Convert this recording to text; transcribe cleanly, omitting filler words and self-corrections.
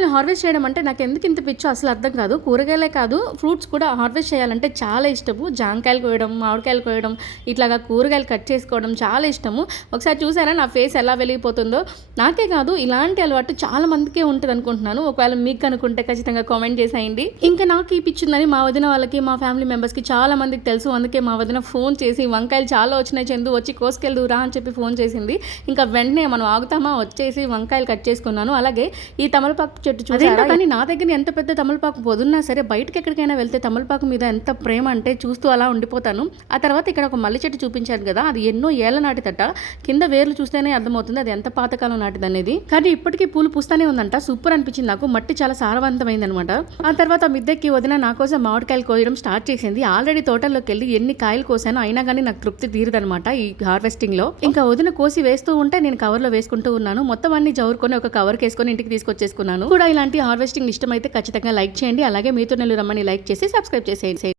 కూరగాయలు హార్వెస్ట్ చేయడం అంటే నాకు ఎందుకు ఇంత పిచ్చో అసలు అర్థం కాదు. కూరగాయలే కాదు, ఫ్రూట్స్ కూడా హార్వెస్ట్ చేయాలంటే చాలా ఇష్టము. జాంకాయలు కోయడం, మామిడికాయలు కోయడం, ఇట్లాగా కూరగాయలు కట్ చేసుకోవడం చాలా ఇష్టము. ఒకసారి చూసారా నా ఫేస్ ఎలా వెలిగిపోతుందో? నాకే కాదు, ఇలాంటి అలవాటు చాలా మందికే ఉంటుంది అనుకుంటున్నాను. ఒకవేళ మీకు అనుకుంటే ఖచ్చితంగా కామెంట్ చేసేయండి. ఇంకా నాకు ఈ పిచ్చిందని మా వదిన వాళ్ళకి, మా ఫ్యామిలీ మెంబర్స్కి చాలా మందికి తెలుసు. అందుకే మా వదిన ఫోన్ చేసి వంకాయలు చాలా వచ్చినాయి చందు, వచ్చి కోసుకెళ్దురా అని చెప్పి ఫోన్ చేసింది. ఇంకా వెంటనే మనం ఆగుతామా, వచ్చేసి వంకాయలు కట్ చేసుకున్నాను. అలాగే ఈ తమలపాకు చెట్టు చూసారా? కానీ నా దగ్గర ఎంత పెద్ద తమలపాకు పొదున్నా సరే బయటకి ఎక్కడికైనా వెళ్తే తమలపాకు మీద ఎంత ప్రేమ అంటే చూస్తూ అలా ఉండిపోతాను. ఆ తర్వాత ఇక్కడ ఒక మల్లి చెట్టు చూపించాను కదా, అది ఎన్నో ఏళ్ల నాటిదట. కింద వేర్లు చూస్తేనే అర్థమవుతుంది అది ఎంత పాతకాలం నాటిది అనేది. కానీ ఇప్పటికీ పూలు పూస్తానే ఉందంట. సూపర్ అనిపించింది నాకు. మట్టి చాలా సారవంతమైంది అనమాట. ఆ తర్వాత మిద్దెక్కి వదిన నా కోసం మామిడికాయలు కోయడం స్టార్ట్ చేసింది. ఆల్రెడీ తోటల్లోకి వెళ్ళి ఎన్ని కాయలు కోసానో అయినా కానీ నాకు తృప్తి తీరదనమాట ఈ హార్వెస్టింగ్ లో. ఇంకా వదిన కోసి వేస్తూ ఉంటే నేను కవర్ లో వేసుకుంటూ ఉన్నాను. మొత్తం అన్ని జవురుకొని ఒక కవర్ కేసుకొని ఇంటికి తీసుకొచ్చేసుకున్నాను కూడా. ఇలాంటి హార్వెస్టింగ్ ఇష్టమైతే ఖచ్చితంగా లైక్ చేయండి. అలాగే మీతో నెల్లు రమ్మని లైక్ చేసి సబ్స్క్రైబ్ చేసేయండి.